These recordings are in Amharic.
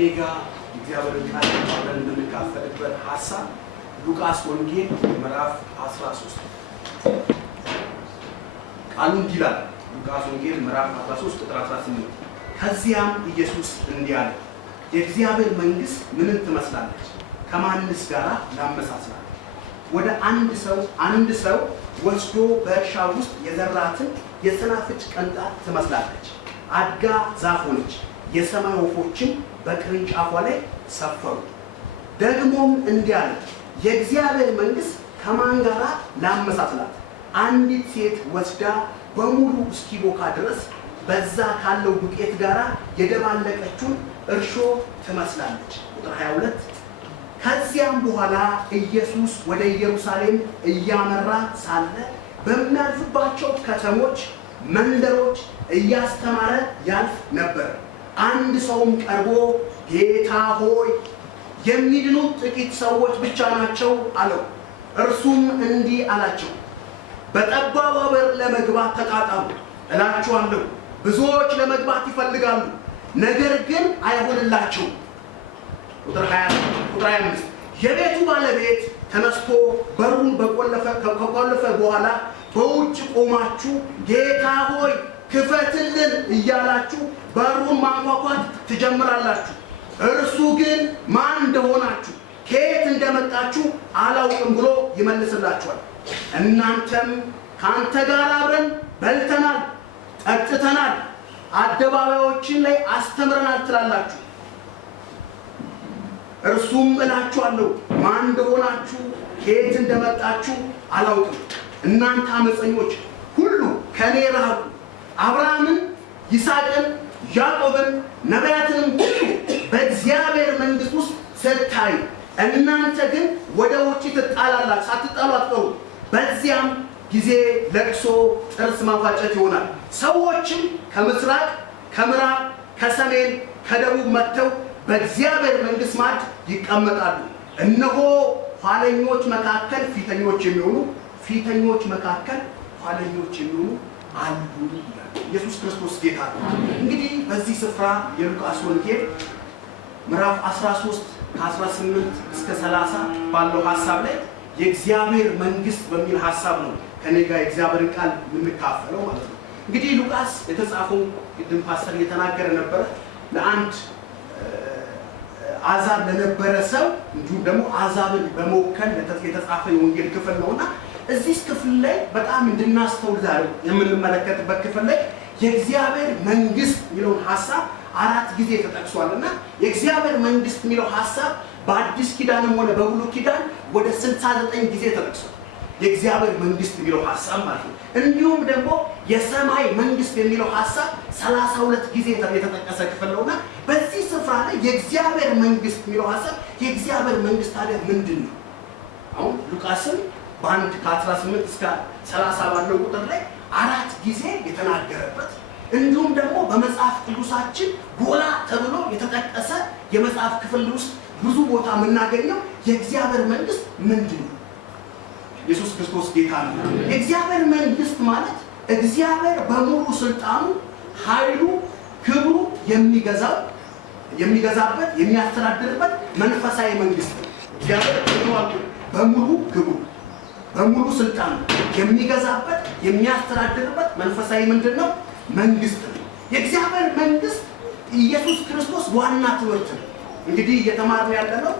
ከኔ ጋር እግዚአብሔርን ቃል አብረን እንድንካፈልበት ሐሳብ ሉቃስ ወንጌል ምዕራፍ 13 ቃሉ እንዲህ ይላል። ሉቃስ ወንጌል ምዕራፍ 13 ቁጥር 18 ከዚያም ኢየሱስ እንዲህ አለ፣ የእግዚአብሔር መንግሥት ምንን ትመስላለች? ከማንስ ጋር ላመሳስላት? ወደ አንድ ሰው ወስዶ በእርሻ ውስጥ የዘራትን የሰናፍጭ ቅንጣት ትመስላለች። አድጋ ዛፍ ሆነች፣ የሰማይ ወፎችን በቅርንጫፏ ላይ ሰፈሩ። ደግሞም እንዲህ አለ፣ የእግዚአብሔር መንግሥት ከማን ጋር ላመሳስላት? አንዲት ሴት ወስዳ በሙሉ እስኪቦካ ድረስ በዛ ካለው ዱቄት ጋር የደባለቀችውን እርሾ ትመስላለች። ቁጥር 22 ከዚያም በኋላ ኢየሱስ ወደ ኢየሩሳሌም እያመራ ሳለ በሚያልፍባቸው ከተሞች፣ መንደሮች እያስተማረ ያልፍ ነበር። አንድ ሰውም ቀርቦ ጌታ ሆይ የሚድኑት ጥቂት ሰዎች ብቻ ናቸው አለው። እርሱም እንዲህ አላቸው፣ በጠባቧ በር ለመግባት ተጣጣሩ። እላችኋለሁ ብዙዎች ለመግባት ይፈልጋሉ፣ ነገር ግን አይሆንላቸውም። ቁጥር 25 የቤቱ ባለቤት ተነስቶ በሩን ከቆለፈ በኋላ በውጭ ቆማችሁ ጌታ ሆይ ክፈትልን እያላችሁ በሩን ማንኳኳት ትጀምራላችሁ። እርሱ ግን ማን እንደሆናችሁ ከየት እንደመጣችሁ አላውቅም ብሎ ይመልስላችኋል። እናንተም ከአንተ ጋር አብረን በልተናል፣ ጠጥተናል፣ አደባባዮችን ላይ አስተምረናል ትላላችሁ። እርሱም እላችኋለሁ ማን እንደሆናችሁ ከየት እንደመጣችሁ አላውቅም። እናንተ አመፀኞች ሁሉ ከእኔ ራቁ። አብርሃምን፣ ይስሐቅን፣ ያዕቆብን ነቢያትንም ሁሉ በእግዚአብሔር መንግሥት ውስጥ ስታዩ እናንተ ግን ወደ ውጭ ትጣላላችሁ። ሳትጣሉ አትቀሩ። በዚያም ጊዜ ለቅሶ፣ ጥርስ ማፋጨት ይሆናል። ሰዎችም ከምስራቅ፣ ከምዕራብ፣ ከሰሜን፣ ከደቡብ መጥተው በእግዚአብሔር መንግሥት ማዕድ ይቀመጣሉ። እነሆ ኋለኞች መካከል ፊተኞች የሚሆኑ፣ ፊተኞች መካከል ኋለኞች የሚሆኑ አሉ ይላል። ኢየሱስ ክርስቶስ ጌታ ነው። እንግዲህ በዚህ ስፍራ የሉቃስ ወንጌል ምዕራፍ 13 ከ18 እስከ 30 ባለው ሐሳብ ላይ የእግዚአብሔር መንግሥት በሚል ሐሳብ ነው ከኔ ጋር የእግዚአብሔርን ቃል የምንካፈለው ማለት ነው። እንግዲህ ሉቃስ የተጻፈው ቅድም ፓስተር እየተናገረ ነበረ ለአንድ አዛብ ለነበረ ሰው እንዲሁም ደግሞ አዛብን በመወከል የተጻፈ የወንጌል ክፍል ነውና እዚህ ክፍል ላይ በጣም እንድናስተውል ዛሬ የምንመለከትበት ክፍል ላይ የእግዚአብሔር መንግሥት የሚለውን ሐሳብ 4 ጊዜ ተጠቅሷልና የእግዚአብሔር መንግሥት የሚለው ሐሳብ በአዲስ ኪዳንም ሆነ በብሉይ ኪዳን ወደ 69 ጊዜ ተጠቅሷል። የእግዚአብሔር መንግሥት የሚለው ሐሳብ ማለት ነው። እንዲሁም ደግሞ የሰማይ መንግሥት የሚለው ሐሳብ 32 ጊዜ የተጠቀሰ ክፍል ነውና በዚህ ስፍራ ላይ የእግዚአብሔር መንግሥት የሚለው ሐሳብ የእግዚአብሔር መንግሥት ታዲያ ምንድን ነው? አሁን ሉቃስም በአንድ ከ18 እስከ 30 ባለው ቁጥር ላይ 4 ጊዜ የተናገረበት እንዲሁም ደግሞ በመጽሐፍ ቅዱሳችን ጎላ ተብሎ የተጠቀሰ የመጽሐፍ ክፍል ውስጥ ብዙ ቦታ የምናገኘው የእግዚአብሔር መንግሥት ምንድን ነው? ኢየሱስ ክርስቶስ ጌታ ነው። የእግዚአብሔር መንግሥት ማለት እግዚአብሔር በሙሉ ስልጣኑ፣ ኃይሉ፣ ክብሩ የሚገዛበት የሚያስተዳድርበት መንፈሳዊ መንግሥት ነው። እግዚአብሔር በሙሉ ክብሩ በሙሉ ስልጣኑ የሚገዛበት የሚያስተዳድርበት መንፈሳዊ ምንድን ነው? መንግሥት ነው። የእግዚአብሔር መንግሥት ኢየሱስ ክርስቶስ ዋና ትምህርት ነው። እንግዲህ እየተማርን ያለነው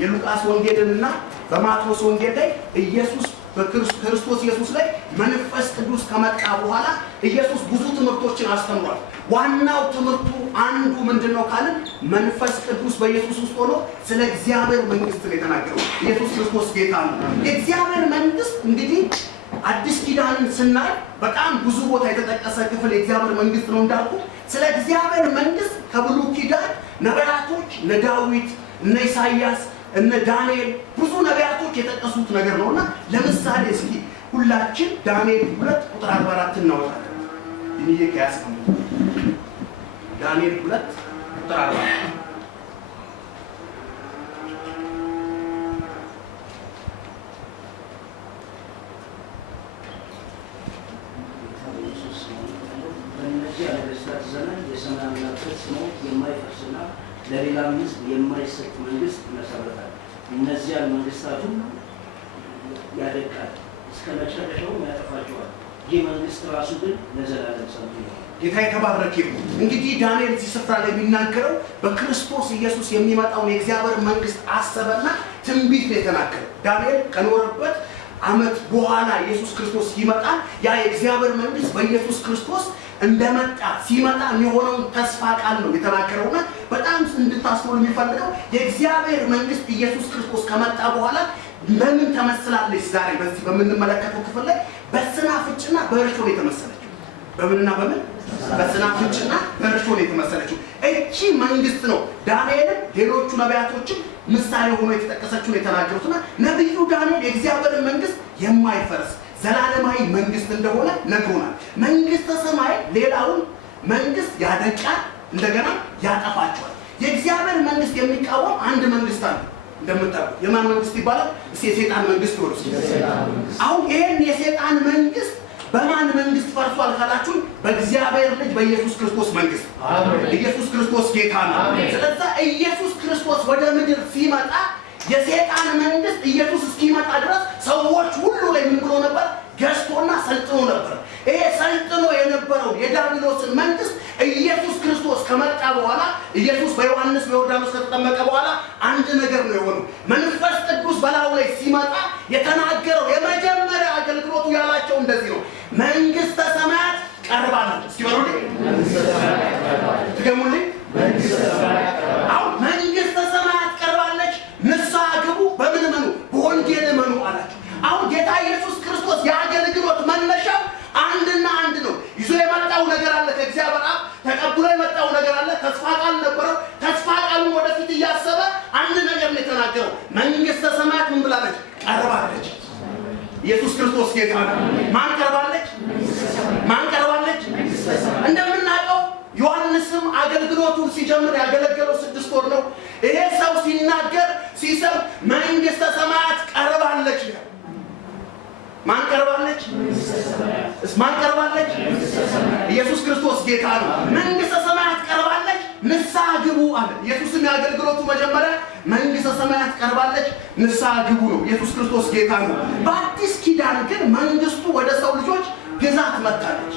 የሉቃስ ወንጌልንና በማቴዎስ ወንጌል ላይ ኢየሱስ በክርስቶስ ኢየሱስ ላይ መንፈስ ቅዱስ ከመጣ በኋላ ኢየሱስ ብዙ ትምህርቶችን አስተምሯል። ዋናው ትምህርቱ አንዱ ምንድነው ካልን መንፈስ ቅዱስ በኢየሱስ ውስጥ ሆኖ ስለ እግዚአብሔር መንግሥት ነው የተናገረው። ኢየሱስ ክርስቶስ ጌታ ነው። የእግዚአብሔር መንግሥት እንግዲህ አዲስ ኪዳንን ስናይ በጣም ብዙ ቦታ የተጠቀሰ ክፍል የእግዚአብሔር መንግሥት ነው እንዳልኩ። ስለ እግዚአብሔር መንግሥት ከብሉይ ኪዳን ነቢያቶች እነ ዳዊት እነ ኢሳይያስ እነ ዳንኤል ብዙ ነቢያቶች የጠቀሱት ነገር ነውና ለምሳሌ እስኪ ሁላችን ዳንኤል 2 ቁጥር 44 እናወጣለን። ይሄ ከያስ ዳንኤል 2 ቁጥር 44 በእነዚህ ነገሥታት ዘመን የሰማይ አምላክ ፈጽሞ የማይፈርስና ለሌላም ሕዝብ የማይሰጥ መንግስት ይመሰረታል። እነዚያን መንግስታት ሁሉ ያደቃል፣ እስከ መጨረሻው ያጠፋቸዋል። ይህ መንግስት ራሱ ግን ለዘላለም ጸንቶ ይኖራል። ጌታ የተባረከ ይሁን። እንግዲህ ዳንኤል እዚህ ስፍራ ላይ የሚናገረው በክርስቶስ ኢየሱስ የሚመጣውን የእግዚአብሔር መንግስት አሰበና ትንቢት ነው የተናገረው። ዳንኤል ከኖረበት ዓመት በኋላ ኢየሱስ ክርስቶስ ይመጣል። ያ የእግዚአብሔር መንግስት በኢየሱስ ክርስቶስ እንደመጣ ሲመጣ የሚሆነውን ተስፋ ቃል ነው የተናገረውና በጣም እንድታስተውሉ የሚፈልገው የእግዚአብሔር መንግስት ኢየሱስ ክርስቶስ ከመጣ በኋላ በምን ተመስላለች? ዛሬ በዚህ በምንመለከተው ክፍል ላይ በስናፍጭና በእርሾ ነው የተመሰለችው። በምንና በምን? በስናፍጭና በእርሾ ነው የተመሰለችው። እቺ መንግስት ነው ዳንኤልም ሌሎቹ ነቢያቶችም ምሳሌ ሆኖ የተጠቀሰችው ነው የተናገሩትና ነቢዩ ዳንኤል የእግዚአብሔር መንግስት የማይፈርስ ዘላለማዊ መንግስት እንደሆነ ነግሮናል። መንግስተ ሰማይ ሌላውን መንግስት ያደቃል፣ እንደገና ያጠፋቸዋል። የእግዚአብሔር መንግስት የሚቃወም አንድ መንግስት አለ። እንደምታውቁት የማን መንግስት ይባላል? የሰይጣን መንግስት ነው። አሁን ይሄን የሰይጣን መንግስት በማን መንግስት ፈርሷል ካላችሁ በእግዚአብሔር ልጅ በኢየሱስ ክርስቶስ መንግስት። ኢየሱስ ክርስቶስ ጌታ ነው። ስለዚህ ኢየሱስ ክርስቶስ ወደ ምድር ሲመጣ የሰይጣን መንግስት ኢየሱስ እስኪመጣ ድረስ ሰዎች ሁሉ ላይ ምን ብሎ ነበር? ገዝቶና ሰልጥኖ ነበር። ይሄ ሰልጥኖ የነበረው የዲያብሎስን መንግስት ኢየሱስ ክርስቶስ ከመጣ በኋላ ኢየሱስ በዮሐንስ በዮርዳኖስ ከተጠመቀ በኋላ አንድ ነገር ነው የሆነው። መንፈስ ቅዱስ በላዩ ላይ ሲመጣ የተናገረው የመጀመሪያ አገልግሎቱ ያላቸው እንደዚህ ነው፣ መንግስተ ሰማያት ቀርባለች። እስኪ በሉልኝ፣ ትገሙልኝ። አሁን መንግስተ ሰማያት ቀርባለች፣ ንስሐ ግቡ፣ በምን እመኑ? በወንጌል እመኑ አላቸው። አሁን ጌታ ኢየሱስ ክርስቶስ የአገልግሎት መነሻው አንድና አንድ ነው። ይዞ የመጣው ነገር አለ፣ ከእግዚአብሔር አብ ተቀብሎ የመጣው ነገር አለ። ተስፋ ቃል ነበረው። ተስፋ ቃሉን ወደፊት እያሰበ አንድ ነገር ነው የተናገረው። መንግስተ ሰማያት ምን ብላለች? ቀርባለች። ኢየሱስ ክርስቶስ ጌታ ነው። ማን ቀርባለች? ማን ቀርባለች? እንደምናውቀው ዮሐንስም አገልግሎቱን ሲጀምር ያገለገለው 6 ወር ነው። ይሄ ሰው ሲናገር ሲሰብ መንግስተ ሰማያት ቀርባለች ነው። ማን ቀርባለች? ማን ቀርባለች? ኢየሱስ ክርስቶስ ጌታ ነው። መንግስተ ሰማያት ቀርባለች፣ ንስሐ ግቡ አለ። ኢየሱስም የአገልግሎቱ መጀመሪያ መንግስተ ሰማያት ቀርባለች፣ ንስሐ ግቡ ነው። ኢየሱስ ክርስቶስ ጌታ ነው። በአዲስ ኪዳን ግን መንግስቱ ወደ ሰው ልጆች ግዛት መጥታለች።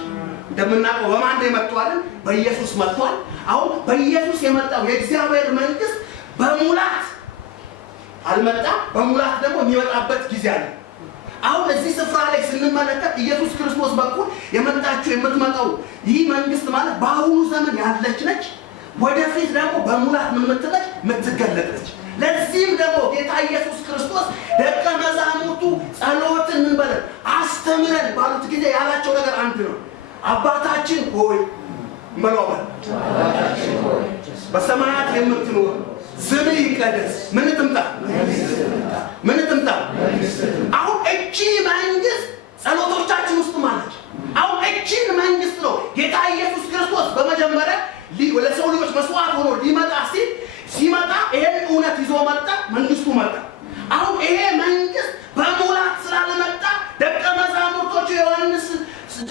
እንደምናውቀው በማን ነው የመጣው? በኢየሱስ መጥቷል። አሁን በኢየሱስ የመጣው የእግዚአብሔር መንግስት በሙላት አልመጣም። በሙላት ደግሞ የሚመጣበት ጊዜ አለ። አሁን እዚህ ስፍራ ላይ ስንመለከት ኢየሱስ ክርስቶስ በኩል የመጣችው የምትመጣው ይህ መንግስት ማለት በአሁኑ ዘመን ያለች ነች። ወደፊት ደግሞ በሙላት ምን ምትለች? ምትገለጥነች። ለዚህም ደግሞ ጌታ ኢየሱስ ክርስቶስ ደቀ መዛሙርቱ ጸሎትን ምን በለን አስተምረን ባሉት ጊዜ ያላቸው ነገር አንድ ነው። አባታችን ሆይ መለወጥ በሰማያት የምትኖር ስምህ ይቀደስ። ምን ትምጣ? ምን ትምጣ? አሁን እቺ መንግስት ጸሎቶቻችን ውስጥ ማለች። አሁን እቺን መንግስት ነው ጌታ ኢየሱስ ክርስቶስ በመጀመሪያ ለሰው ልጆች መስዋዕት ሆኖ ሊመጣ ሲመጣ ይሄን እውነት ይዞ መጣ። መንግስቱ መጣ። አሁን ይሄ መንግስት በሙላት ስላልመጣ ደቀ መዛሙርቶቹ ዮሐንስ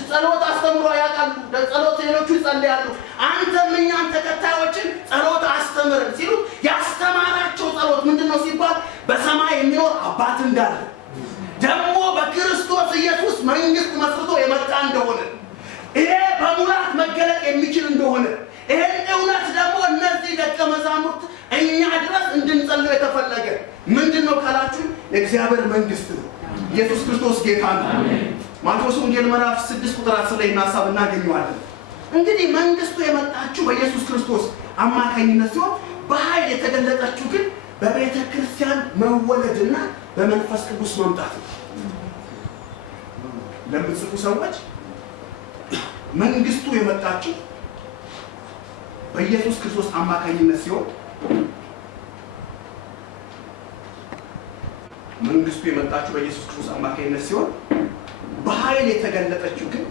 ጸሎት አስተምሮ ያውቃሉ። ጸሎት ሌሎቹ ይጸልያሉ። አንተም እኛን ተከታዮችን ጸሎት አስተምረን ሲሉ ያስተማራቸው ጸሎት ምንድነው ሲባል በሰማይ የሚኖር አባት እንዳለ ደግሞ በክርስቶስ ኢየሱስ መንግስት መስርቶ የመጣ እንደሆነ ይሄ በሙላት መገለጥ የሚችል እንደሆነ ይሄን እውነት ደግሞ እነዚህ ደቀ መዛሙርት እኛ ድረስ እንድንጸልይ የተፈለገ ምንድነው ካላችሁ የእግዚአብሔር መንግስት ነው። ኢየሱስ ክርስቶስ ጌታ ነው። ማቴዎስ ወንጌል ምዕራፍ 6 ቁጥር 10 ላይ ሐሳብ እናገኘዋለን። እንግዲህ መንግስቱ የመጣችው በኢየሱስ ክርስቶስ አማካኝነት ሲሆን በኃይል የተገለጠችው ግን በቤተ ክርስቲያን መወለድና በመንፈስ ቅዱስ መምጣት ነው። ለምትጽፉ ሰዎች መንግስቱ የመጣችው በኢየሱስ ክርስቶስ አማካኝነት ሲሆን መንግስቱ የመጣችው በኢየሱስ ክርስቶስ አማካኝነት ሲሆን በኃይል የተገለጠችው ግን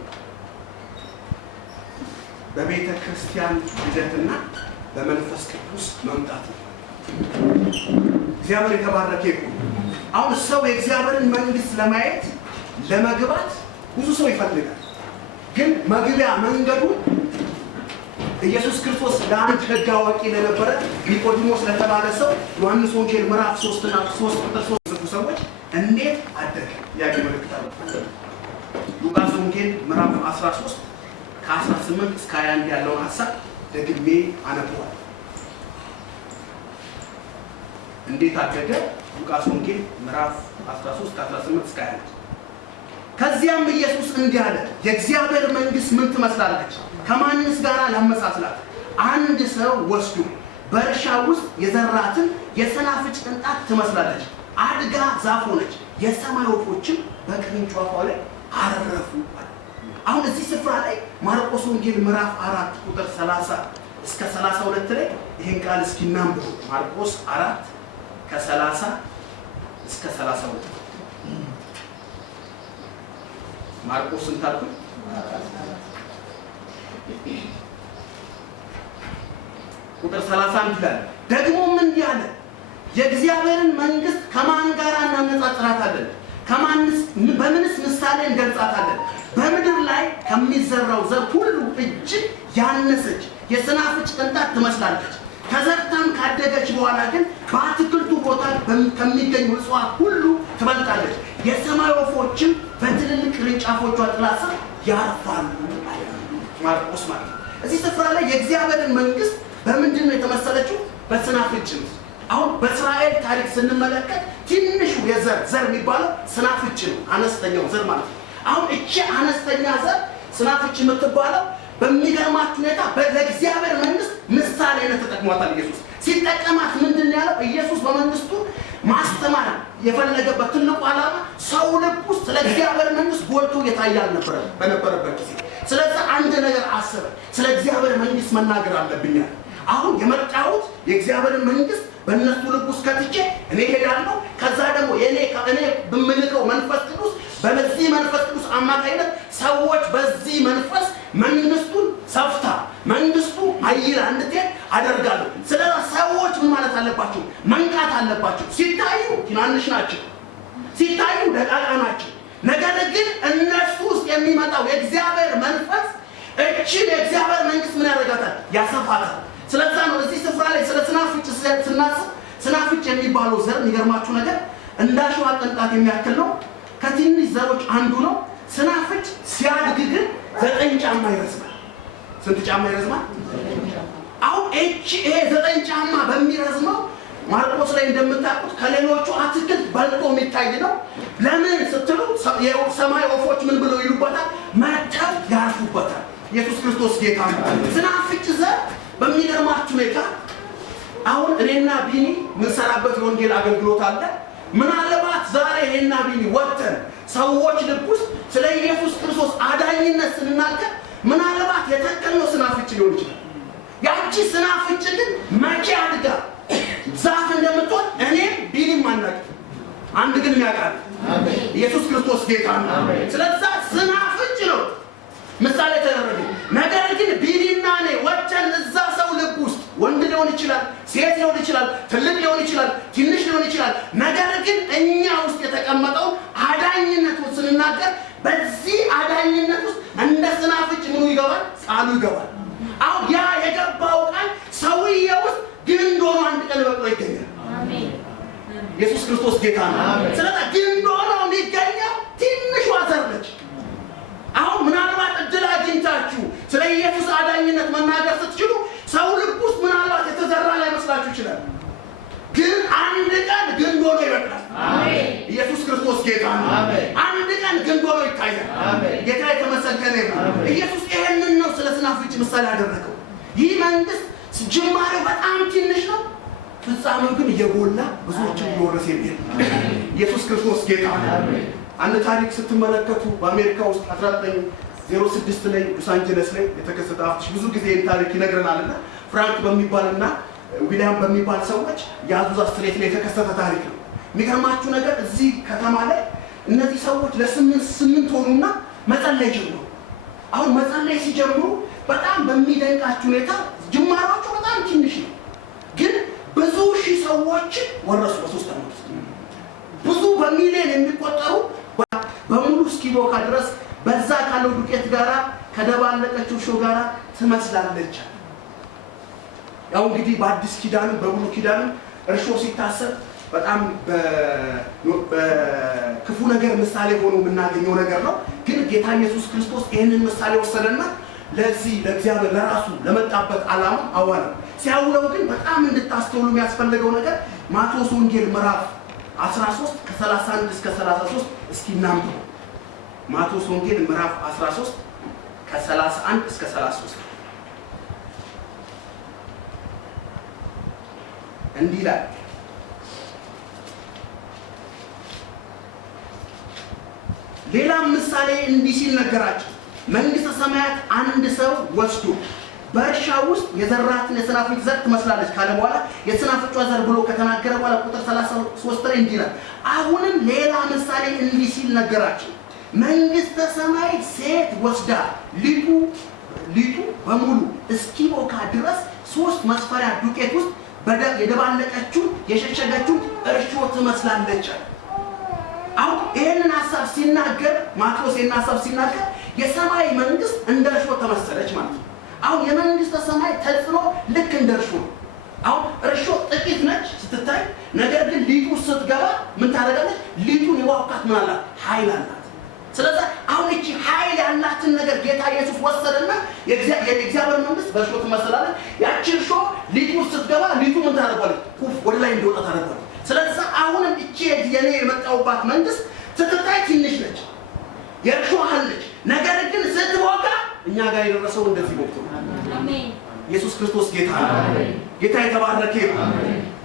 በቤተ ክርስቲያን ልደትና በመንፈስ ቅዱስ መምጣት ነው። እግዚአብሔር የተባረከ ይሁን። አሁን ሰው የእግዚአብሔርን መንግስት ለማየት ለመግባት ብዙ ሰው ይፈልጋል። ግን መግቢያ መንገዱ ኢየሱስ ክርስቶስ ለአንድ ሕግ አዋቂ ለነበረ ኒቆዲሞስ ለተባለ ሰው ዮሐንስ ወንጌል ምዕራፍ 3 ቁጥር 3 ሰዎች እንዴት አደገ ያቂ ምልክታል። ሉቃስ ወንጌል ምዕራፍ 13 ከ18 እስከ 21 ያለውን ሐሳብ ደግሜ አነበዋለሁ። እንዴት አደገ? ሉቃስ ወንጌል ምዕራፍ 13 ከ18 እስከ 21። ከዚያም ኢየሱስ እንዲህ አለ፣ የእግዚአብሔር መንግሥት ምን ትመስላለች? ከማንስ ጋር ላመሳስላት? አንድ ሰው ወስዶ በእርሻ ውስጥ የዘራትን የሰናፍጭ ቅንጣት ትመስላለች። አድጋ ዛፍ ሆነች፣ የሰማይ ወፎችም በቅርንጫፏ ላይ አረፉ። አሁን እዚህ ስፍራ ላይ ማርቆስ ወንጌል ምዕራፍ 4 ቁጥር 30 እስከ 32 ላይ ይህን ቃል እስኪ እናንብብ። ማርቆስ 4 ከ30 እስከ 32 ማርቆስ እንታልኩ ቁጥር 31 ይላል። ደግሞም እንዲህ አለ፣ የእግዚአብሔርን መንግሥት ከማን ጋር እናነጻጽራታለን? በምንስ ምሳሌ እንገልጻታለን? በምድር ላይ ከሚዘራው ዘር ሁሉ እጅግ ያነሰች የሰናፍጭ ቅንጣት ትመስላለች። ተዘርታም ካደገች በኋላ ግን በአትክልቱ ቦታ ከሚገኙ እጽዋት ሁሉ ትበልጣለች። የሰማይ ወፎችም በትልልቅ ቅርንጫፎቿ ጥላ ስር ያርፋሉ። ማርቆስ ማለት ነው። እዚህ ስፍራ ላይ የእግዚአብሔርን መንግሥት በምንድን ነው የተመሰለችው? በሰናፍጭ ነው። አሁን በእስራኤል ታሪክ ስንመለከት ትንሹ ዘር የሚባለው ሰናፍጭ ነው፣ አነስተኛው ዘር ማለት ነው። አሁን እቺ አነስተኛ ዘር ሰናፍጭ የምትባለው በሚገርማችሁ ሁኔታ ለእግዚአብሔር መንግሥት ምሳሌነት ተጠቅሟታል። ኢየሱስ ሲጠቀማት ምንድን ያለው? ኢየሱስ በመንግስቱ ማስተማር የፈለገበት ትልቁ ዓላማ ሰው ልብ ውስጥ ስለ እግዚአብሔር መንግሥት ጎልቶ የታየ በነበረበት ጊዜ ስለዚህ አንድ ነገር አሰበ፣ ስለ እግዚአብሔር መንግሥት መናገር አለብኛል። አሁን የመጣሁት የእግዚአብሔርን መንግሥት በእነሱ ልብ ውስጥ ከትቼ እኔ ሄዳለሁ። ከዛ ደግሞ እኔ በምልከው መንፈስ ቅዱስ በዚህ መንፈስ ቅዱስ አማካኝነት ሰዎች በዚህ መንፈስ መንግስቱን ሰፍታ መንግስቱ አይላ እንድትሄድ አደርጋለሁ። ስለዚህ ሰዎች ምን ማለት አለባቸው? መንቃት አለባቸው። ሲታዩ ትናንሽ ናቸው፣ ሲታዩ ደቃቃ ናቸው። ነገር ግን እነሱ ውስጥ የሚመጣው የእግዚአብሔር መንፈስ እቺን የእግዚአብሔር መንግስት ምን ያደርጋታል? ያሰፋታል። ስለዚህ ነው እዚህ ስፍራ ላይ ስለ ሰናፍጭ ስናስብ ሰናፍጭ የሚባለው ዘር የሚገርማችሁ ነገር እንዳሸዋ ቅንጣት የሚያክል ነው። ከትንሽ ዘሮች አንዱ ነው። ሰናፍጭ ሲያድግ ግን 9 ጫማ ይረዝማል። ስንት ጫማ ይረዝማል? አሁን ይሄ 9 ጫማ በሚረዝመው ማርቆስ ላይ እንደምታውቁት ከሌሎቹ አትክልት በልጦ የሚታይ ነው። ለምን ስትሉ የሰማይ ወፎች ምን ብለው ይሉበታል? መጥተው ያርፉበታል። ኢየሱስ ክርስቶስ ጌታ ነው። ሰናፍጭ ዘር በሚገርማችሁ ሁኔታ አሁን እኔና ቢኒ የምንሰራበት የወንጌል አገልግሎት አለ። ምናልባት ዛሬ እኔና ቢኒ ወጥተን ሰዎች ልብ ውስጥ ስለ ኢየሱስ ክርስቶስ አዳኝነት ስንናገር ምናልባት የተከልነው ሰናፍጭ ሊሆን ይችላል። ያቺ ሰናፍጭ ግን መቼ አድጋ ዛፍ እንደምትሆን እኔም ቢኒም አናውቅም። አንድ ግን ያውቃል፣ ኢየሱስ ክርስቶስ ጌታ ነው። ስለዚህ ሰናፍጭ ነው ምሳሌ ተደረገ። ነገር ግን ቢኒና እኔ ወጥተን እዛ ሰው ልብ ውስጥ ወንድ ሊሆን ይችላል፣ ሴት ሊሆን ይችላል፣ ትልቅ ሊሆን ይችላል፣ ትንሽ ሊሆን ይችላል። ነገር ግን እኛ ውስጥ የተቀመጠው አዳኝነቱን ስንናገር በዚህ አዳኝነት ውስጥ እንደ ሰናፍጭ ምኑ ይገባል? ቃሉ ይገባል። አሁን ያ የገባው ቃል ሰውዬ ውስጥ ግንድ ሆኖ አንድ ቀን በቅሎ ይገኛል። ኢየሱስ ክርስቶስ ጌታ ነው። ስለዚህ ግንድ ሆኖ የሚገኘው ትንሿ ዘር ነች። አሁን ምናልባት እድል አግኝታችሁ ስለ ኢየሱስ አዳኝነት መናገር ስትችሉ ሰው ልብ ውስጥ ምናልባት የተዘራ ላይ መስላችሁ ይችላል። ግን አንድ ቀን ግንድ ሆኖ ይበቅላል። ኢየሱስ ክርስቶስ ጌታ ነው። አንድ ቀን ግንድ ሆኖ ይታያል። ጌታ የተመሰገነ ይሁን። ኢየሱስ ይሄንን ነው ስለ ሰናፍጭ ምሳሌ ያደረገው። ይህ መንግስት ጅማሬው በጣም ትንሽ ነው፣ ፍጻሜው ግን እየጎላ ብዙዎችን እየወረሰ የሚሄድ ኢየሱስ ክርስቶስ ጌታ ነው። አንድ ታሪክ ስትመለከቱ በአሜሪካ ውስጥ 1906 ላይ ሎስ አንጀለስ ላይ የተከሰተ አፍትሽ ብዙ ጊዜ ይህን ታሪክ ይነግረናልና ፍራንክ በሚባልና ዊሊያም በሚባል ሰዎች የአዙዛ ስትሬት ላይ የተከሰተ ታሪክ ነው። የሚገርማችሁ ነገር እዚህ ከተማ ላይ እነዚህ ሰዎች ለ8 ሆኑና መጸለይ ጀመሩ። አሁን መጸለይ ሲጀምሩ በጣም በሚደንቃችሁ ሁኔታ ጅማሯቸው በጣም ትንሽ ነው፣ ግን ብዙ ሺህ ሰዎች ወረሱ። በ3 ዓመት ውስጥ ብዙ በሚሊዮን የሚቆጠሩ በሙሉ እስኪቦካ ድረስ በዛ ካለው ዱቄት ጋራ ከደባለቀችው ሾ ጋራ ትመስላለች። ያው እንግዲህ በአዲስ ኪዳንም በብሉይ ኪዳንም እርሾ ሲታሰብ በጣም በክፉ ነገር ምሳሌ ሆኖ የምናገኘው ነገር ነው። ግን ጌታ ኢየሱስ ክርስቶስ ይህንን ምሳሌ ወሰደና ለዚህ ለእግዚአብሔር ለራሱ ለመጣበት ዓላማ አዋለ። ሲያውለው ግን በጣም እንድታስተውሉ የሚያስፈልገው ነገር ማቴዎስ ወንጌል ምዕራፍ 13 ከ31 እስከ 33 እስኪ እናንብብ። ማቴዎስ ወንጌል ምዕራፍ 13 ከ31 እስከ 33 እንዲህ ይላል። ሌላም ምሳሌ እንዲህ ሲል ነገራቸው። መንግሥተ ሰማያት አንድ ሰው ወስዶ በእርሻ ውስጥ የዘራትን የሰናፍጭ ዘር ትመስላለች ካለ በኋላ የሰናፍጯ ዘር ብሎ ከተናገረ በኋላ ቁጥር 33 ላይ እንዲህ ይላል። አሁንም ሌላ ምሳሌ እንዲህ ሲል ነገራቸው። መንግሥተ ሰማይ ሴት ወስዳ ሊጡ በሙሉ እስኪቦካ ድረስ 3 መስፈሪያ ዱቄት ውስጥ የደባለቀችው የሸሸገችው እርሾ ትመስላለች። አሁን ይህንን ሀሳብ ሲናገር ማቴዎስ ይህንን ሀሳብ ሲናገር የሰማይ መንግስት እንደ እርሾ ተመሰለች ማለት ነው። አሁን የመንግስተ ሰማይ ተጽዕኖ ልክ እንደ እርሾ ነው። አሁን እርሾ ጥቂት ነች ስትታይ፣ ነገር ግን ሊጡ ስትገባ ምን ታደርጋለች? ሊጡን የዋውቃት ምን አላት? ኃይል አላት። ስለዚህ አሁን እቺ ኃይል ያላትን ነገር ጌታ ኢየሱስ ወሰደና የእግዚአብሔር መንግስት በእርሾ ትመስላለች። ያቺ እርሾ ሊጡ ስትገባ ሊጡ ምን ታደርጋለች? ኩፍ ወደ ላይ እንዲወጣ ታደርጋለች። ስለዚህ አሁንም እቺ የኔ የመጣውባት መንግስት ስትታይ ትንሽ ነች፣ የእርሾ ያህል ነች። ነገር ግን ስትቦካ እኛ ጋር የደረሰው እንደዚህ ቦክቶ አሜን። ኢየሱስ ክርስቶስ ጌታ ነው። ጌታ የተባረከ ይሁን።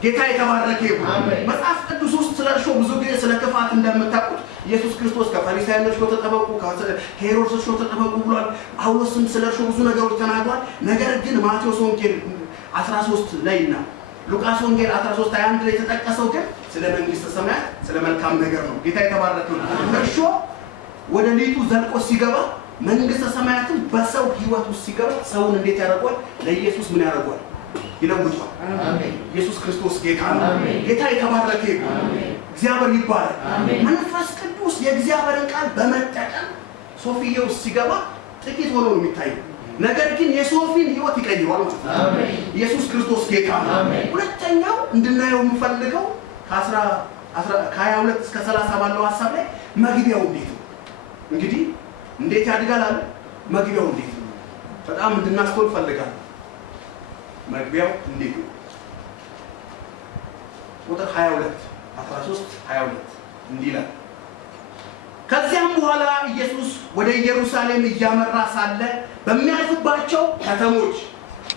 ጌታ የተባረከ ይሁን። መጽሐፍ ቅዱስ ውስጥ ስለ እርሾ ብዙ ጊዜ ስለ ክፋት እንደምታውቁት ኢየሱስ ክርስቶስ ከፈሪሳውያን እርሾ ተጠበቁ፣ ከሄሮድስ እርሾ ተጠበቁ ብሏል። ጳውሎስም ስለ እርሾ ብዙ ነገሮች ተናግሯል። ነገር ግን ማቴዎስ ወንጌል 13 ላይና ሉቃስ ወንጌል 13:21 ላይ የተጠቀሰው ግን ስለ መንግስተ ሰማያት ስለ መልካም ነገር ነው። ጌታ የተባረከ ይሁን። እርሾ ወደ ሊጡ ዘልቆ ሲገባ መንግስተ ሰማያትን በሰው ህይወት ውስጥ ሲገባ ሰውን እንዴት ያደርጓል? ለኢየሱስ ምን ያደርጓል? ይለውጣል። አሜን። ኢየሱስ ክርስቶስ ጌታ ነው። ጌታ የተባረከ ይሁን። እግዚአብሔር ይባረክ። መንፈስ ቅዱስ የእግዚአብሔርን ቃል በመጠቀም ሶፊዬ ውስጥ ሲገባ ጥቂት ሆኖ ነው የሚታየው። ነገር ግን የሶፊን ህይወት ይቀይሯል ማለት ነው። አሜን። ኢየሱስ ክርስቶስ ጌታ ነው። ሁለተኛው እንድናየው የምፈልገው ከ22 እስከ 30 ባለው ሐሳብ ላይ መግቢያው እንዴት ነው? እንግዲህ እንዴት ያድጋል አለ። መግቢያው እንዴት ነው? በጣም እንድናስተውል ፈልጋለሁ። መግቢያው እንዴት ነው? ቁጥር 22 እንዲህ ይላል። ከዚያም በኋላ ኢየሱስ ወደ ኢየሩሳሌም እያመራ ሳለ በሚያልፍባቸው ከተሞች፣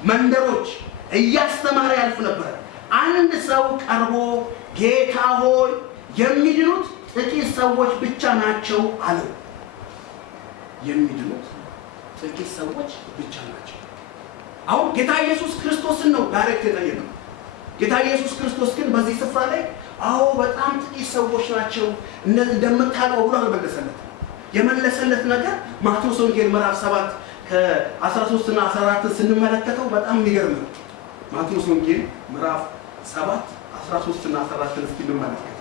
መንደሮች እያስተማረ ያልፍ ነበር። አንድ ሰው ቀርቦ ጌታ ሆይ የሚድኑት ጥቂት ሰዎች ብቻ ናቸው አለው። የሚድኑት ጥቂት ሰዎች ብቻ ናቸው። አሁን ጌታ ኢየሱስ ክርስቶስን ነው ዳይሬክት የጠየቀው። ጌታ ኢየሱስ ክርስቶስ ግን በዚህ ስፍራ ላይ አዎ በጣም ጥቂት ሰዎች ናቸው እንደምታውቀው ብሎ አልመለሰለት። የመለሰለት ነገር ማቴዎስ ወንጌል ምዕራፍ 7 ከ13 እና 14 ስንመለከተው በጣም የሚገርም ነው። ማቴዎስ ወንጌል ምዕራፍ 7 13 እና 14 እስኪ እንመለከተው።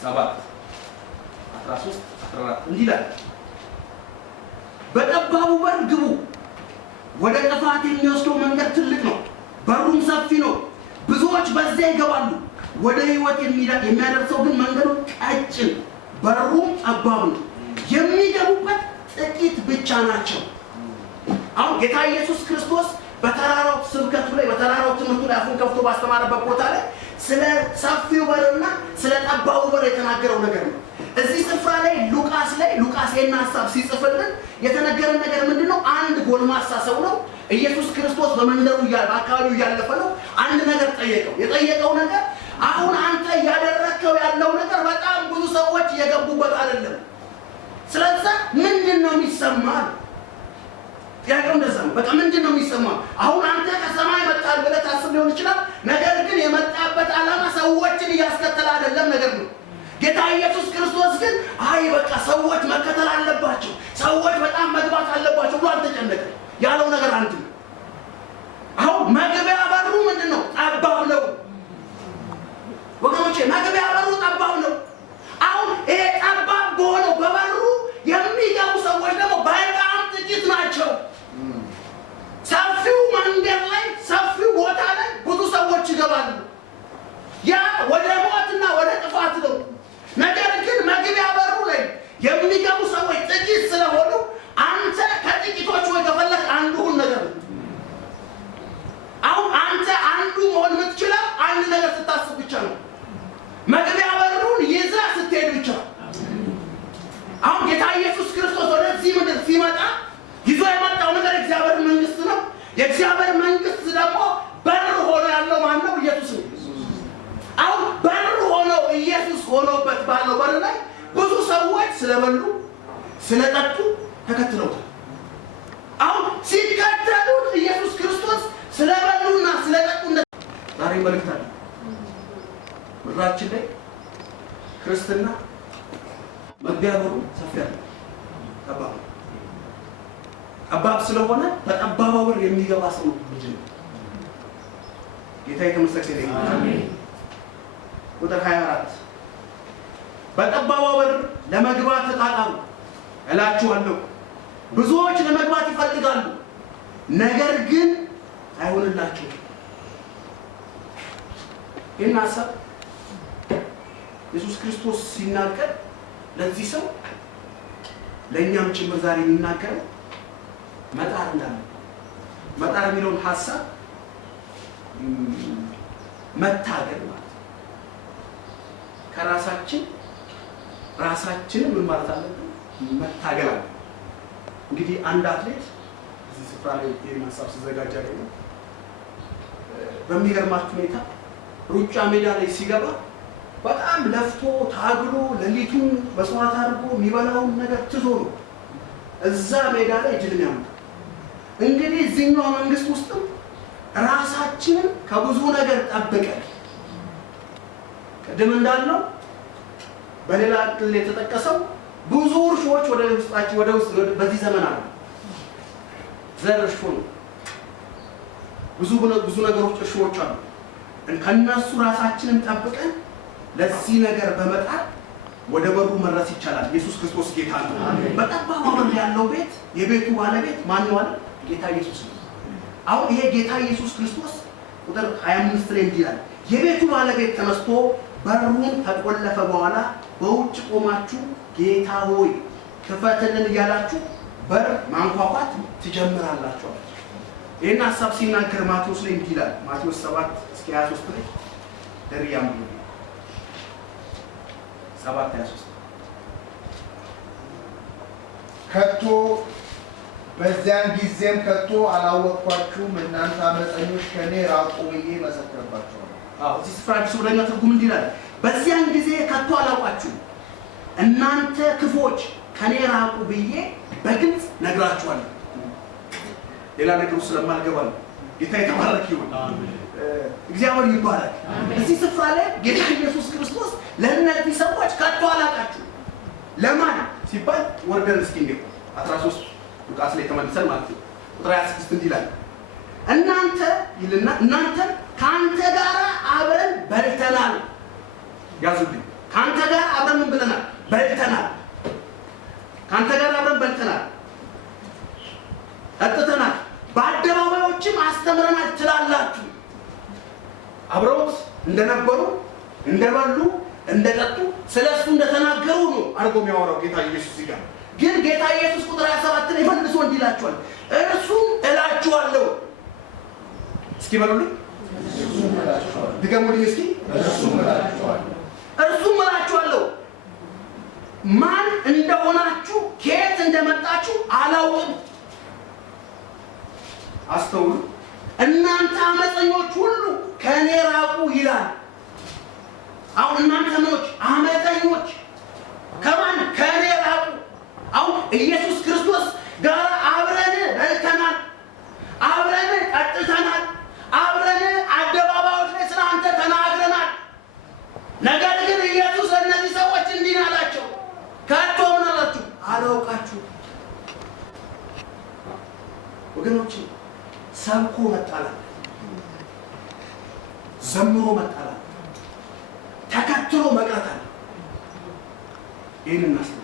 7 13 14 እንዲህ ይላል። በጠባቡ በር ግቡ፣ ወደ ጥፋት የሚወስደው መንገድ ትልቅ ነው፣ በሩም ሰፊ ነው፣ ብዙዎች በዚያ ይገባሉ። ወደ ሕይወት የሚያደርሰው ግን መንገዱ ቀጭን፣ በሩም ጠባብ ነው፣ የሚገቡበት ጥቂት ብቻ ናቸው። አሁን ጌታ ኢየሱስ ክርስቶስ በተራራው ስብከቱ ላይ በተራራው ትምህርቱ ላይ አፉን ከፍቶ ባስተማረበት ቦታ ላይ ስለ ሰፊው በርና ስለ ጠባቡ በር የተናገረው ነገር ነው። እዚህ ስፍራ ላይ ሉቃስ ይህን ሀሳብ ሲጽፍልን የተነገረን ነገር ምንድን ነው? አንድ ጎልማሳ ሰው ነው። ኢየሱስ ክርስቶስ በመንደሩ በአካባቢው እያለፈ ነው። አንድ ነገር ጠየቀው። የጠየቀው ነገር አሁን አንተ እያደረግከው ያለው ነገር በጣም ብዙ ሰዎች እየገቡበት አይደለም። ስለዚህ ምንድን ነው የሚሰማህ? ጥያቄው እንደዛ ነው። በቃ ምንድን ነው የሚሰማህ? አሁን አንተ ከሰማይ መጣል ብለህ ታስብ ሊሆን ይችላል። ነገር ግን የመጣበት ዓላማ ሰዎችን እያስከተለ አይደለም ነገር ነው። ጌታ ኢየሱስ ክርስቶስ ግን አይ በቃ ሰዎች መከተል አለባቸው፣ ሰዎች በጣም መግባት አለባቸው ብሎ አልተጨነቀም። ያለው ነገር አንድ ነው። አሁን መግቢያ በሩ ምንድን ነው? ጠባብ ነው ወገኖቼ፣ መግቢያ በሩ ጠባብ ነው። አሁን ይሄ ጠባብ በሆነው በበሩ የሚገቡ ሰዎች ደግሞ በጣም ጥቂት ናቸው። ሰፊ ሰዎች ጥቂት ስለሆኑ አንተ ከጥቂቶቹ ከፈለክ አንዱ ሁን ነገር ነው። አሁን አንተ አንዱ መሆን የምትችለው አንድ ነገር ስታስብ ብቻ ነው። መግቢያ በሩን ይዘህ ስትሄድ ብቻ። አሁን ጌታ ኢየሱስ ክርስቶስ ወደዚህ ምድር ሲመጣ ይዞ የመጣው ነገር የእግዚአብሔር መንግስት ነው። የእግዚአብሔር መንግስት ደግሞ በር ሆኖ ያለው ማን ነው? ኢየሱስ ነው። አሁን በር ሆኖ ኢየሱስ ሆኖበት ባለው በር ላይ ብዙ ሰዎች ስለበሉ ስለጠጡ ተከትለውታል። አሁን ሲከተሉት ኢየሱስ ክርስቶስ ስለበሉና ስለጠጡ ዛሬ መልእክት አለ ምድራችን ላይ ክርስትና መግቢያ በሩ ሰፊ ያለ ጠባብ ስለሆነ በጠባባ በር የሚገባ ሰው ልጅ ነው። ጌታ የተመሰገነ ይሁን። አሜን። ቁጥር 24 በጠባባ በር ለመግባት ተጣጣሩ እላችኋለሁ፣ ብዙዎች ለመግባት ይፈልጋሉ፣ ነገር ግን አይሆንላቸውም። ይህን ሀሳብ ኢየሱስ ክርስቶስ ሲናገር ለዚህ ሰው ለእኛም ጭምር ዛሬ የሚናገረው መጣር እንዳለ መጣር የሚለውን ሀሳብ መታገል ማለት ራሳችንን ምን ማለት አለብን? መታገል አለ። እንግዲህ አንድ አትሌት እዚህ ስፍራ ላይ ይህን ሀሳብ ሲዘጋጅ ያገኘው በሚገርማችሁ ሁኔታ ሩጫ ሜዳ ላይ ሲገባ በጣም ለፍቶ ታግሎ ሌሊቱን መስዋዕት አድርጎ የሚበላውን ነገር ትቶ ነው እዛ ሜዳ ላይ ድልን ያመጣል። እንግዲህ እዚህኛው መንግስት ውስጥም ራሳችንን ከብዙ ነገር ጠብቀን ቅድም እንዳልነው በሌላ ክፍል የተጠቀሰው ብዙ እርሾዎች ወደ ውስጣችን ወደ ውስጥ በዚህ ዘመን አሉ። ዘር እርሾ ነው። ብዙ ነገሮች እርሾዎች አሉ። ከነሱ ራሳችንን ጠብቀን ለዚህ ነገር በመጣር ወደ በሩ መድረስ ይቻላል። ኢየሱስ ክርስቶስ ጌታ ነው። በጠባብ በር ያለው ቤት የቤቱ ባለቤት ማን ነው? ጌታ ኢየሱስ ነው። አሁን ይሄ ጌታ ኢየሱስ ክርስቶስ ቁጥር 25 ላይ እንዲህ ይላል፣ የቤቱ ባለቤት ተነስቶ በሩን ከቆለፈ በኋላ በውጭ ቆማችሁ ጌታ ሆይ ክፈትልን እያላችሁ በር ማንኳኳት ትጀምራላችሁ። ይህን ሀሳብ ሲናገር ማቴዎስ ላይ እንዲህ ይላል። ማቴዎስ 7-23 ላይ ደርያም 7:23 ከቶ በዚያን ጊዜም ከቶ አላወቅኳችሁም እናንተ አመፀኞች ከኔ ራቁ ብዬ መሰክርባችኋለሁ። እዚህ ስፍራ አዲስ ወደኛ ትርጉም እንዲህ ይላል፣ በዚያን ጊዜ ከቶ አላውቃችሁም እናንተ ክፎች ከኔ ራቁ ብዬ በግልጽ ነግራችኋለሁ። ሌላ ነገር ስለማልገባ ነው። ጌታ የተባረከ ይሁን። እግዚአብሔር ይባረክ። እዚህ ስፍራ ላይ ጌታ ኢየሱስ ክርስቶስ ለእነዚህ ሰዎች ከቶ አላውቃችሁም ለማን ሲባል ወርደን እስኪ እንዴ 13 ሉቃስ ላይ ተመልሰን ማለት ነው። ቁጥር 26 እንዲህ ይላል፣ እናንተ ይልና እናንተ ካንተ ጋር አብረን በልተናል። ያዙልኝ። ካንተ ጋር አብረን ምን ብለናል? በልተናል። ካንተ ጋር አብረን በልተናል፣ ጠጥተናል፣ በአደባባዮችም አስተምረናል ትላላችሁ። አብረውት እንደነበሩ እንደበሉ እንደጠጡ ስለሱ እንደተናገሩ ነው አድርጎ የሚያወራው ጌታ ኢየሱስ ይጋር። ግን ጌታ ኢየሱስ ቁጥር 27 ላይ መልሶ እንዲላችኋል፣ እርሱም እላችኋለሁ። እስኪ በሉልኝ፣ ድገሙልኝ እስኪ። እርሱም እላችኋለሁ ማን እንደሆናችሁ ከየት እንደመጣችሁ አላውቅም። አስተውሉ። እናንተ አመፀኞች ሁሉ ከኔ ራቁ ይላል። አሁን እናንተ ምኖች አመፀኞች ከማን? ከኔ ራቁ። አሁን ኢየሱስ ክርስቶስ ጋር አብረን በልተናል፣ አብረን ጠጥተናል፣ አብረን አደባባዮች ላይ ስለ አንተ ተናግረናል። ነገር ግን ኢየሱስ እነዚህ ሰዎች እንዲህ አላቸው፣ ከቶ ምን አላችሁ? አላውቃችሁ። ወገኖች ሰብኮ መጣላት፣ ዘምሮ መጣላት፣ ተከትሎ መቅረት አለ። ይህን እናስብ።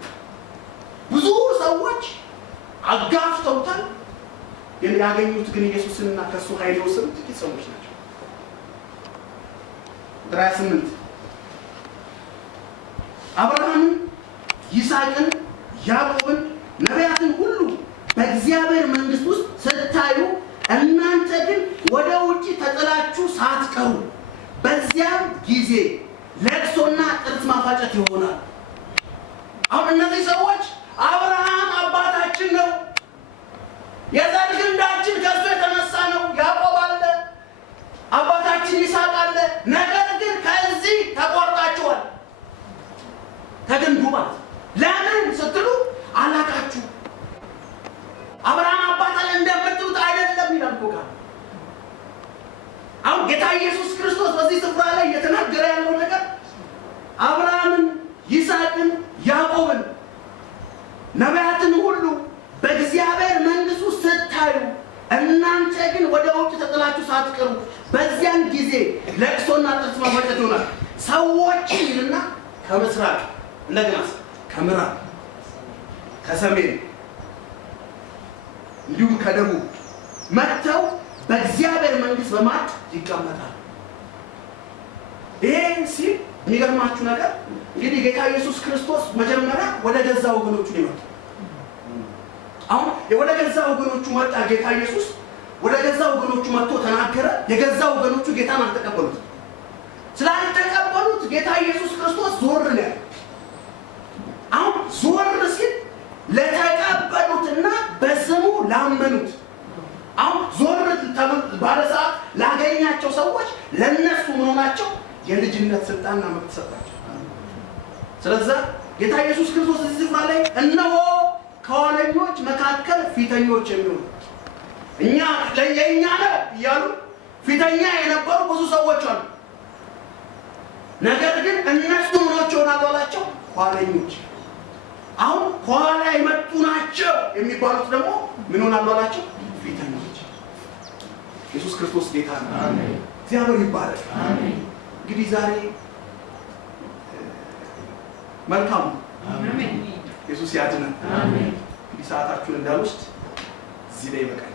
ብዙ ሰዎች አጋፍተውታል፣ ግን ያገኙት ግን ኢየሱስንና ከሱ ኃይል የወሰዱ ጥቂት ሰዎች ናቸው። ቁጥር 28 አብርሃምን ይስሐቅን ያዕቆብን ነቢያትን ሁሉ በእግዚአብሔር መንግሥት ውስጥ ስታዩ እናንተ ግን ወደ ውጭ ተጥላችሁ ሳትቀሩ በዚያም ጊዜ ለቅሶና ጥርስ ማፋጨት ይሆናል። አሁን እነዚህ ሰዎች አብርሃም አባታችን ነው፣ የዘር ግንዳችን ከሱ የተነሳ ነው፣ ያዕቆብ አለ፣ አባታችን ይስሐቅ አለ። ነገር ግን ከዚህ ተቆርጣችኋል፣ ከግንዱ ማለት ለምን ስትሉ አላቃችሁ። አብርሃም አባት አለ እንደምትሉት አይደለም ይላል እኮ ቃል። አሁን ጌታ ኢየሱስ ክርስቶስ በዚህ ስፍራ ላይ እየተናገረ ያለው ነገር አብርሃምን፣ ይስሐቅን፣ ያዕቆብን ነቢያትን ሁሉ በእግዚአብሔር መንግሥት ውስጥ ስታዩ እናንተ ግን ወደ ውጭ ተጥላችሁ ሳትቀሩ በዚያን ጊዜ ለቅሶና ጥርስ ማፋጨት ይሆናል። ሰዎችን ይልና ከምስራቅ እንደገና ከምዕራብ ከሰሜን እንዲሁም ከደቡብ መጥተው በእግዚአብሔር መንግሥት በማዕድ ይቀመጣል። ይሄ ሲል የሚገርማችሁ ነገር እንግዲህ ጌታ ኢየሱስ ክርስቶስ መጀመሪያ ወደ ገዛ ወገኖቹ ነው የመጣው። አሁን ወደ ገዛ ወገኖቹ መጣ ጌታ ኢየሱስ። ወደ ገዛ ወገኖቹ መጥቶ ተናገረ። የገዛ ወገኖቹ ጌታን አልተቀበሉትም። ስላልተቀበሉት ጌታ ኢየሱስ ክርስቶስ ዞር ነው ያለው። አሁን ዞር ሲል ለተቀበሉትና በስሙ ላመኑት፣ አሁን ዞር ባለ ሰዓት ላገኛቸው ሰዎች ለነሱ ምን ሆናቸው? የልጅነት ስልጣንና መብት ሰጣቸው። ስለዚህ ጌታ ኢየሱስ ክርስቶስ እዚህ ስፍራ ላይ እነሆ ከኋለኞች መካከል ፊተኞች የሚሆኑ እኛ ለየኛ ነው እያሉ ፊተኛ የነበሩ ብዙ ሰዎች አሉ። ነገር ግን እነሱ ምኖች ይሆናሉ አላቸው? ኋለኞች። አሁን ከኋላ የመጡ ናቸው የሚባሉት ደግሞ ምን ሆናሉ አላቸው? ፊተኞች። ኢየሱስ ክርስቶስ ጌታ ነው። አሜን። እግዚአብሔር ይባረክ። አሜን። እንግዲህ ዛሬ መልካም አሜን። ኢየሱስ ያድነን። አሜን። እንግዲህ ሰዓታችሁን እንዳልወስድ እዚህ ላይ ይበቃል።